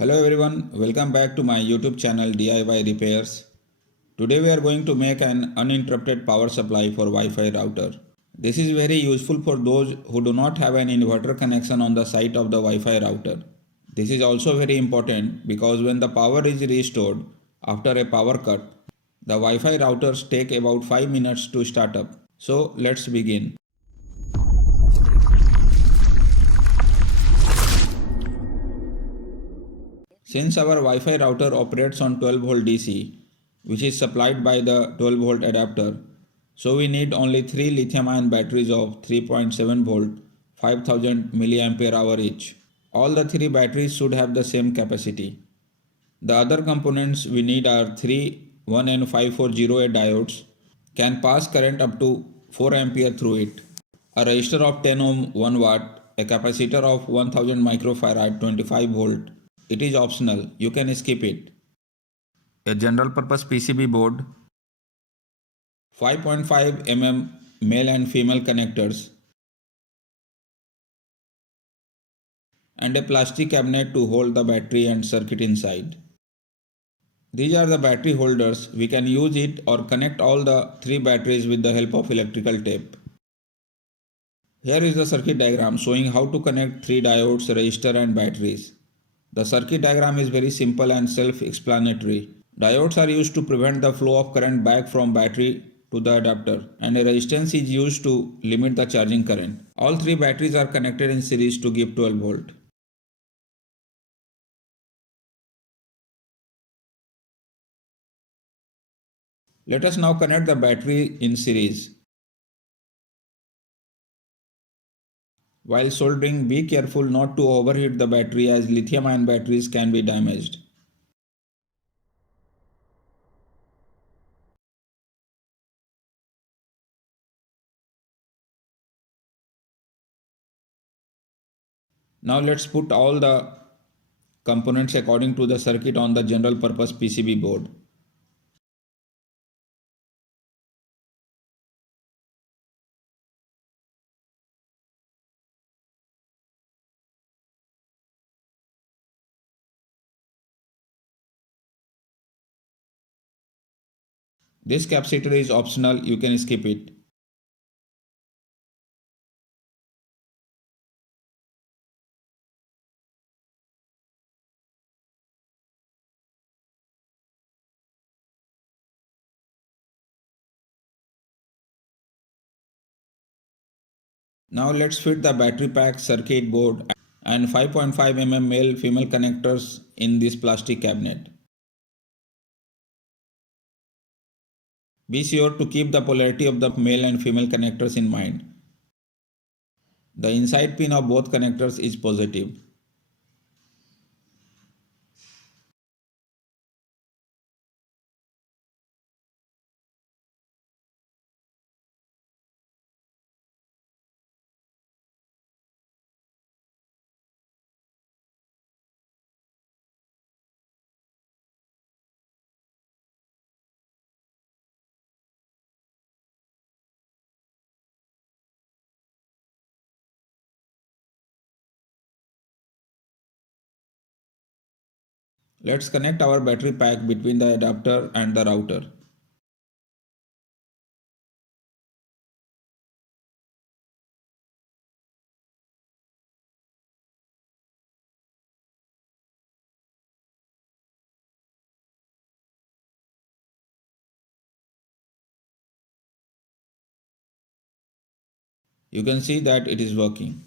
Hello everyone, welcome back to my YouTube channel DIY Repairs. Today we are going to make an uninterrupted power supply for Wi-Fi router. This is very useful for those who do not have an inverter connection on the site of the Wi-Fi router. This is also very important because when the power is restored after a power cut, the Wi-Fi routers take about 5 minutes to start up. So let's begin. Since our Wi-Fi router operates on 12 volt DC, which is supplied by the 12 volt adapter, so we need only 3 lithium-ion batteries of 3.7 volt, 5000 mAh each. All the 3 batteries should have the same capacity. The other components we need are 3 1N5408 diodes, can pass current up to 4 ampere through it, a resistor of 10 ohm 1 watt, a capacitor of 1000 microfarad 25 volt. It is optional, you can skip it. A general purpose PCB board, 5.5 mm male and female connectors, and a plastic cabinet to hold the battery and circuit inside. These are the battery holders. We can use it or connect all the 3 batteries with the help of electrical tape. Here is the circuit diagram showing how to connect 3 diodes, resistor and batteries. The circuit diagram is very simple and self-explanatory. Diodes are used to prevent the flow of current back from battery to the adapter, and a resistance is used to limit the charging current. All 3 batteries are connected in series to give 12 volt. Let us now connect the battery in series. While soldering, be careful not to overheat the battery as lithium-ion batteries can be damaged. Now let's put all the components according to the circuit on the general purpose PCB board. This capacitor is optional, you can skip it. Now let's fit the battery pack, circuit board and 5.5 mm male female connectors in this plastic cabinet. Be sure to keep the polarity of the male and female connectors in mind. The inside pin of both connectors is positive. Let's connect our battery pack between the adapter and the router. You can see that it is working.